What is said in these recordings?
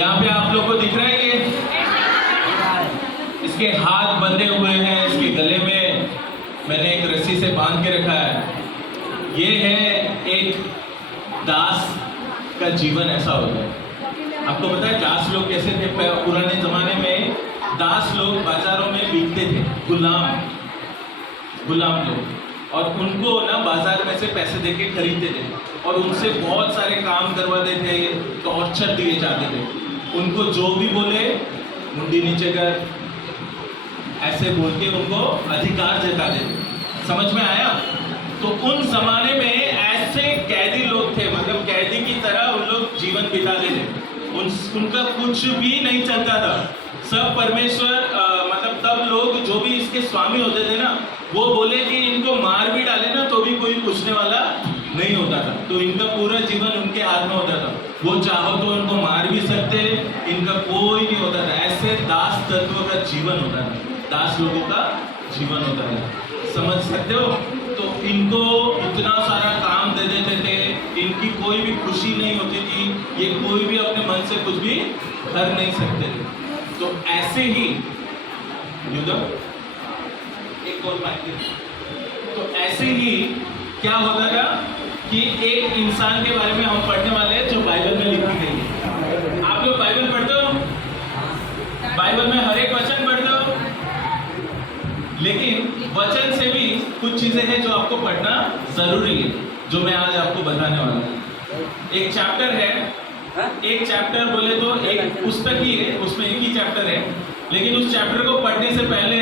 यहाँ पे आप लोग को दिख रहा है ये इसके हाथ बंधे हुए हैं, इसके गले में मैंने एक रस्सी से बांध के रखा है। ये है एक दास का जीवन, ऐसा होता है। आपको पता है दास लोग कैसे थे? पुराने जमाने में दास लोग बाजारों में बिकते थे, गुलाम लोग, और उनको ना बाजार में से पैसे देके खरीदते थे और उनसे बहुत सारे काम करवाते थे, टॉर्चर दिए जाते थे। उनको जो भी बोले मुंडी नीचे कर, ऐसे बोल के उनको अधिकार जताते थे। समझ में आया? तो उन जमाने में ऐसे कैदी लोग थे, मतलब कैदी की तरह उन लोग जीवन बिताते थे। उनका कुछ भी नहीं चलता था, सब परमेश्वर मतलब तब लोग जो भी इसके स्वामी होते थे ना, वो बोले कि इनको मार भी डाले ना तो भी कोई पूछने वाला नहीं होता था। तो इनका पूरा जीवन उनके हाथ में होता था, वो चाहो तो इनको मार भी सकते, इनका कोई नहीं होता था। ऐसे दास तत्व का जीवन होता था, दास लोगों का जीवन होता था। समझ सकते हो? तो इनको इतना सारा काम दे देते थे, इनकी कोई भी खुशी नहीं होती थी, ये कोई भी अपने मन से कुछ भी कर नहीं सकते थे। तो ऐसे ही एक और बात, तो ऐसे ही क्या होता था कि एक इंसान के बारे में हम पढ़ने वाले हैं जो बाइबल में लिखी गई है। आप लोग बाइबल पढ़ते हो? बाइबल में हर एक वचन पढ़ते हो, लेकिन वचन से भी कुछ चीजें हैं जो आपको पढ़ना जरूरी है, जो मैं आज आपको बताने वाला हूँ। एक चैप्टर है, एक चैप्टर बोले तो एक पुस्तक ही है, उसमें एक ही चैप्टर है, लेकिन उस चैप्टर को पढ़ने से पहले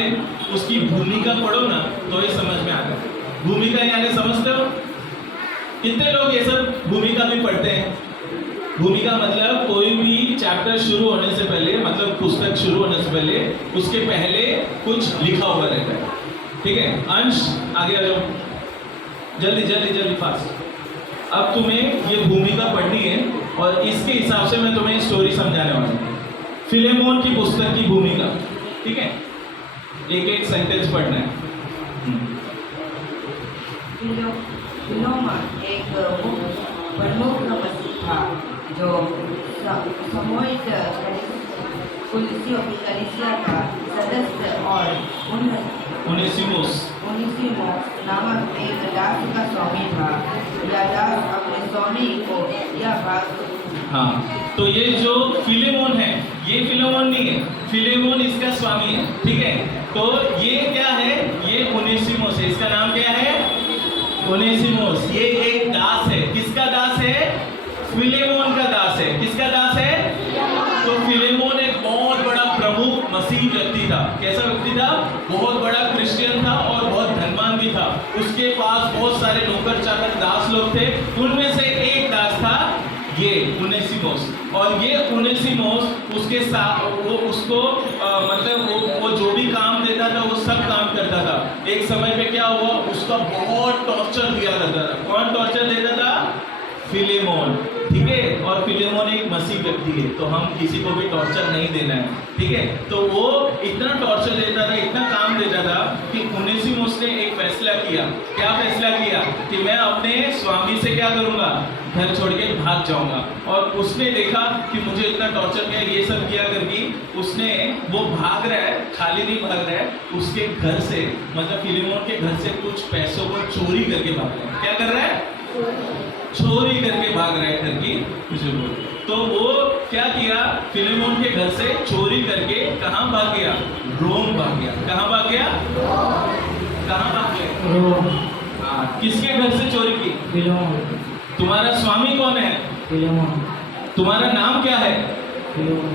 उसकी भूमिका पढ़ो ना तो ये समझ में आता है। भूमिका यानी समझते हो? कितने लोग ये सब भूमिका भी पढ़ते हैं? भूमिका मतलब कोई भी चैप्टर शुरू होने से पहले, मतलब पुस्तक शुरू होने से पहले उसके पहले कुछ लिखा हुआ रहता है। ठीक है, अंश आगे आ जाओ, जल्दी जल्दी जल्दी फास्ट। अब तुम्हें ये भूमिका पढ़नी है और इसके हिसाब से मैं तुम्हें स्टोरी समझाने वाला हूँ। फिलेमोन की पुस्तक की भूमिका, ठीक है? एक एक सेंटेंस पढ़ना है। फिलोमन एक प्रमुख मसीह था जो सामूहिक कलीसिया का सदस्य और ओनेसिमोस नामक एक दास का स्वामी था। यह दास अपने स्वामी को यह बात, हाँ, तो ये जो फिलेमोन है, ये फिलेमोन नहीं है, फिलेमोन इसका स्वामी है। ठीक है, तो ये क्या है? ये ओनेसिमोस है। इसका नाम क्या है? ओनेसिमोस। ये एक दास है। किसका दास है? फिलेमोन का दास है। किसका दास है? तो फिलेमोन एक बहुत बड़ा प्रमुख मसीह व्यक्ति था। कैसा व्यक्ति था? बहुत बड़ा क्रिश्चियन था और बहुत धनवान भी था। उसके पास बहुत सारे नौकर चाकर दास लोग थे। उनमें से एक दास था ये ओनेसिमोस। और ये ओनेसिमोस उसके साथ वो उसको मतलब वो जो भी काम देता था वो सब काम करता था। एक समय पे क्या हुआ, उसका बहुत टॉर्चर दिया करता था। कौन टॉर्चर देता था? फिलेमोन। ठीक है, और फिलेमोन एक मसीह व्यक्ति है, तो हम किसी को भी टॉर्चर नहीं देना है। ठीक है, तो वो इतना टॉर्चर देता था, इतना काम देता था कि ओनेसिमोस ने एक फैसला किया। क्या फैसला किया? कि मैं अपने स्वामी से क्या करूंगा? घर छोड़ के भाग जाऊंगा। और उसने देखा कि मुझे इतना टॉर्चर किया, ये सब किया करके उसने, वो भाग रहा है, खाली नहीं भाग रहा है, उसके घर से, मतलब फिलेमोन के घर से कुछ पैसों को चोरी करके भाग रहा है। क्या कर रहा है? चोरी करके भाग रहा है करके मुझे बोल। तो वो क्या किया? फिलेमोन के घर से चोरी करके कहाँ भाग गया? रोम भाग गया। कहाँ भाग गया? कहाँ भाग गया? रोम। हाँ, किसके घर से चोरी की? फिलेमोन। तुम्हारा स्वामी कौन है? फिलेमोन। तुम्हारा नाम क्या है? फिलेमोन।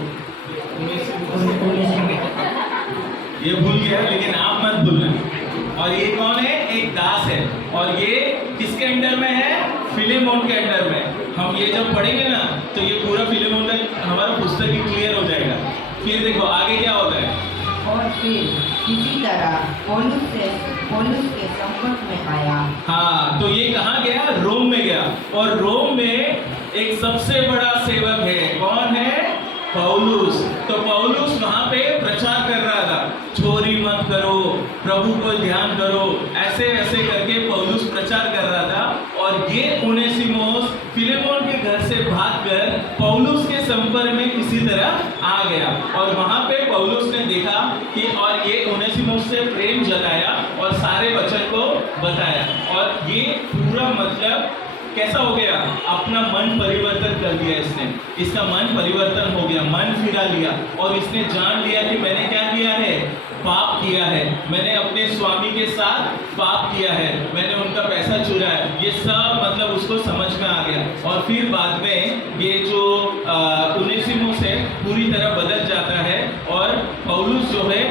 ये भूल गया, लेकिन आप मत भूलना। और ये कौन है? एक दास है। और ये किसके अंडर में है? फिलेमोन के अंडर में। हम ये जब पढ़ेंगे ना तो ये पूरा फिलेमोन का हमारा पुस्तक ही क्लियर हो जाएगा। फिर देखो आगे क्या होता है। और फिर किसी तरह पौलुस के संपर्क में आया। हाँ, तो ये कहाँ गया? रोम में गया। और रोम में एक सबसे बड़ा सेवक है। कौन है? पौलुस। तो पौलुस वहां पे प्रचार कर रहा था, चोरी मत करो, प्रभु को ध्यान करो, ऐसे ऐसे करके पौलुस प्रचार कर रहा था। और ये ओनेसिमोस फिलेमोन के घर से भागकर पौलुस के संपर्क में किसी इसी तरह आ गया। और वहां पे पौलुस ने देखा कि और ये उनेसिमुस से प्रेम जताया और सारे वचन को बताया, और ये पूरा मतलब कैसा हो गया, अपना मन परिवर्तन कर दिया इसने, इसका मन परिवर्तन हो गया, मन फिरा लिया और इसने जान लिया कि मैंने क्या किया है, पाप किया है, मैंने अपने स्वामी के साथ पाप किया है, मैंने उनका पैसा चुरा है, ये सब मतलब उसको समझ में आ गया। और फिर बाद में ये जो उनेसिमुस है पूरी तरह बदल जाता है और पौलुस जो है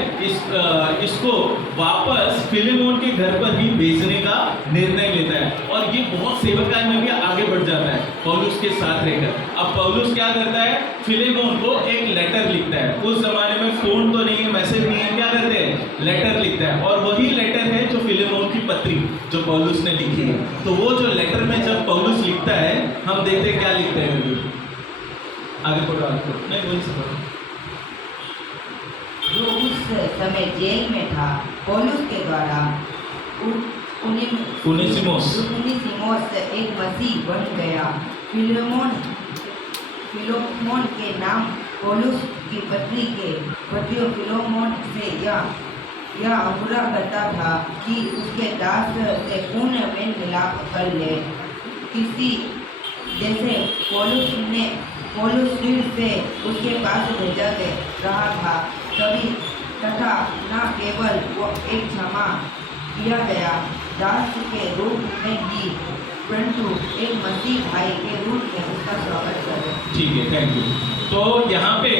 इसको वापस फिलेमोन के घर पर ही भेजने का निर्णय लेता है, और ये बहुत सेवकाई में भी आगे बढ़ जाता है पौलुस के साथ रहकर। अब पौलुस क्या करता है, फिलेमोन को एक लेटर लिखता है। उस जमाने में फोन तो नहीं है, मैसेज नहीं है, क्या करते हैं, लेटर लिखता है, और वही लेटर है जो फिलेमोन की पत्री जो पौलुस ने लिखी है। तो वो जो लेटर में जब पौलुस लिखता है, हम देखते हैं क्या लिखते हैं, आगे पढ़ो, नहीं बोल सकता। जो उस समय जेल में था, पौलुस के द्वारा उनेसिमुस एक मसीह बन गया। फिलेमोन के नाम पौलुस की पत्रियों फिलेमोन से यह अनुग्रह करता था कि उसके दास से पूर्ण मेल मिलाप कर ले। किसी जैसे पौलुस फिर से उसके पास भेजा रहा था, तथा न केवल वो एक क्षमा किया गया दास के रूप में ही, परंतु एक मसीह भाई के रूप में उसका स्वागत करें। ठीक है, थैंक यू। तो यहाँ पे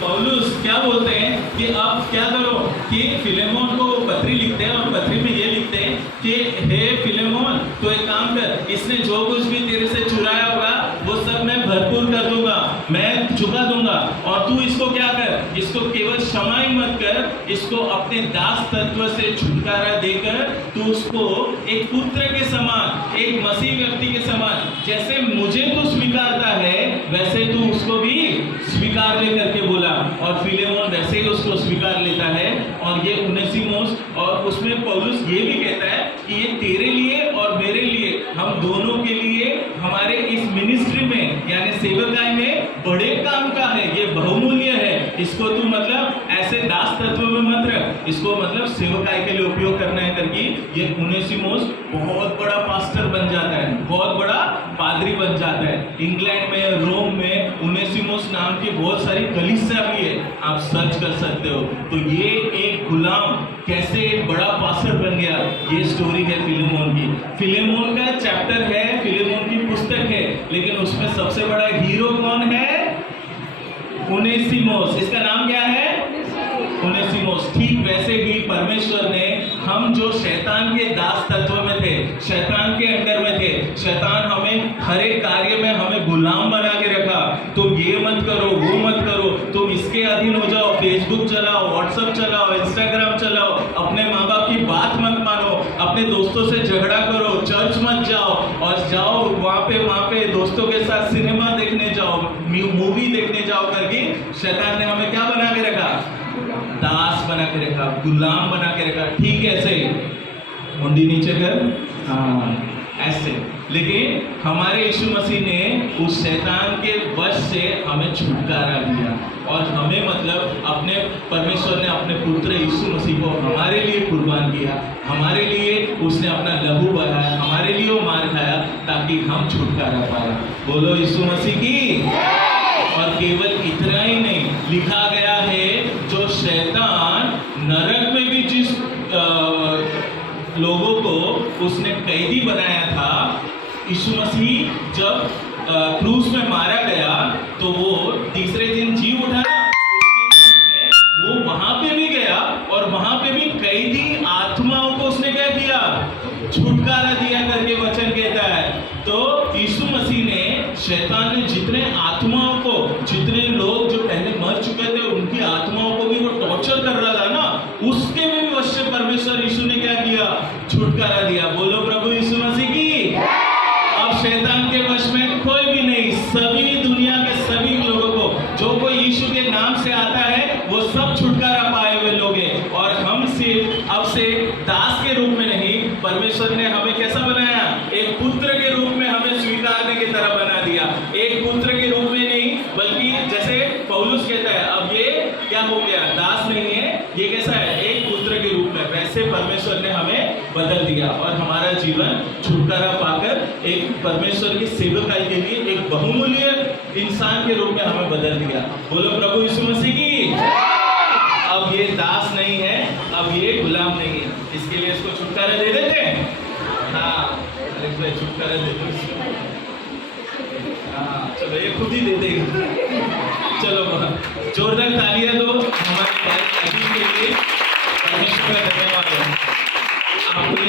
पौलुस क्या बोलते हैं कि अब क्या करो कि फिलेमोन को पत्री लिखते हैं, और पत्री में ये लिखते हैं कि हे फिलेमोन, तो एक काम कर, इसने जो कुछ भी तेरे से चुराया होगा वो सब मैं भरपूर कर दूंगा, मैं चुका दूंगा, और तू इसको क्या कर, इसको केवल क्षमा ही मत कर, इसको अपने दास तत्व से छुटकारा देकर तू उसको एक पुत्र के समान, एक मसीह व्यक्ति के समान, जैसे मुझे तू स्वीकारता है वैसे तू उसको भी स्वीकार ले करके बोला। और फिलेमोन वैसे ही उसको स्वीकार लेता है, और ये उनेसिमुस, और उसमें पौलुस ये भी कहता है कि ये तेरे लिए और मेरे लिए, हम दोनों के लिए, हमारे इस मिनिस्ट्री में यानी सेवकाई में बड़े काम का है, ये बहुमूल्य है, इसको तू मतलब ऐसे दास तत्व में मत रख, इसको मतलब सेवकाई के लिए उपयोग करना है करके ये उनेसिमुस बहुत बड़ा पास्टर बन जाता है, बहुत बड़ा पादरी बन जाता है। इंग्लैंड में, रोम में उनेसिमुस नाम की बहुत सारी कलीसिया भी है, आप सर्च कर सकते हो। तो ये एक गुलाम कैसे एक बड़ा पास्टर बन गया, ये स्टोरी है फिलेमोन की। फिलेमोन का चैप्टर है, फिलेमोन की पुस्तक है, लेकिन उसमें सबसे बड़ा हीरो कौन है, उनेसिमुस। इसका नाम क्या है, उनेसिमुस। ठीक वैसे ही परमेश्वर ने हम जो शैतान के दास तत्व में थे, शैतान के अंडर में थे, शैतान हमें हर एक कार्य में हमें गुलाम बना के रखा, तुम ये मत करो, वो मत करो, तुम इसके अधीन हो जाओ, फेसबुक चलाओ, व्हाट्सएप चलाओ, इंस्टाग्राम चलाओ, अपने माँ बाप की बात मत मानो, अपने दोस्तों से झगड़ा करो, चर्च मत जाओ, और जाओ वहाँ पे दोस्तों के साथ सिनेमा देखने जाओ, मूवी देखने जाओ करके शैतान ने हमें क्या बना के रखा, दास बना के रखा, गुलाम बना के रखा। ठीक है, ऐसे मुंडी नीचे कर, हाँ ऐसे। लेकिन हमारे यीशु मसीह ने उस शैतान के वश से हमें छुटकारा दिया, और हमें मतलब अपने परमेश्वर ने अपने पुत्र यीशु मसीह को हमारे लिए कुर्बान किया, हमारे लिए उसने अपना लहू बहाया, हमारे लिए वो मार खाया ताकि हम छुटकारा पाए। बोलो यीशु मसीह की। और केवल इतना ही नहीं, लिखा गया है जो शैतान नरक में भी जिस लोगों को उसने कैदी बनाया था, यीशु मसीह जब क्रूस में मारा गया तो वो तीसरे दिन जी उठा, वो वहां पे भी गया और वहां पे भी कैदी आत्माओं को उसने क्या किया, छुटकारा दिया करके वचन कहता है। तो यीशु मसीह ने, शैतान ने जितने आत्माओं को, जितने लोग जो पहले मर चुके थे उनकी आत्माओं को भी वो टॉर्चर कर रहा था ना, उसके भी वश से परमेश्वर यीशु ने क्या किया, छुटकारा दिया। बोलो प्रभु यीशु मसीह की। अब शैतान के वश में कोई भी नहीं, सभी दुनिया के सभी लोगों को, जो कोई यीशु के नाम से आता है वो सब छुटकारा पाए हुए लोग हैं। और हम सिर्फ अब से दास के रूप में नहीं, परमेश्वर ने हमें कैसा बनाया, एक पुत्र के रूप में हमें स्वीकारने की तरह बना दिया। एक पुत्र के रूप में नहीं, बल्कि जैसे पौलुस कहता है अब ये क्या हो गया, दास नहीं है, ये कैसा है, एक पुत्र के रूप में। वैसे परमेश्वर ने हमें बदल दिया और हमारा जीवन छुटकारा पाकर एक परमेश्वर की सेवकाई के लिए एक बहुमूल्य इंसान के रूप में हमें बदल दिया। बोलो प्रभु यीशु मसीह की। अब ये दास नहीं है, अब ये गुलाम नहीं है, इसके लिए इसको छुटकारा दे देते हैं। हाँ छुटकारा दे दो इसको। हाँ चलो ये खुद ही दे देगा। चलो जोरदार तालियां दो हमारे भाई के लिए। परमेश्वर का धन्यवाद है। आपने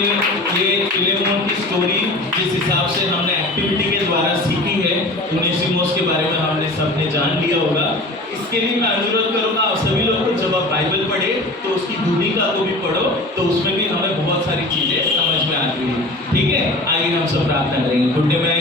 ये फिलेमोन की स्टोरी जिस हिसाब से हमने एक्टिविटी के द्वारा सीखी है, उनेसिमोस के बारे में हमने सबने जान लिया होगा। इसके लिए मैं अनुरोध करूंगा आप सभी लोग को, जब आप बाइबल पढ़े तो उसकी भूमिका को भी पढ़ो, तो उसमें भी हमें बहुत सारी चीजें समझ में आती है। ठीक है, आइए हम सब प्रार्थना करेंगे। घुटने में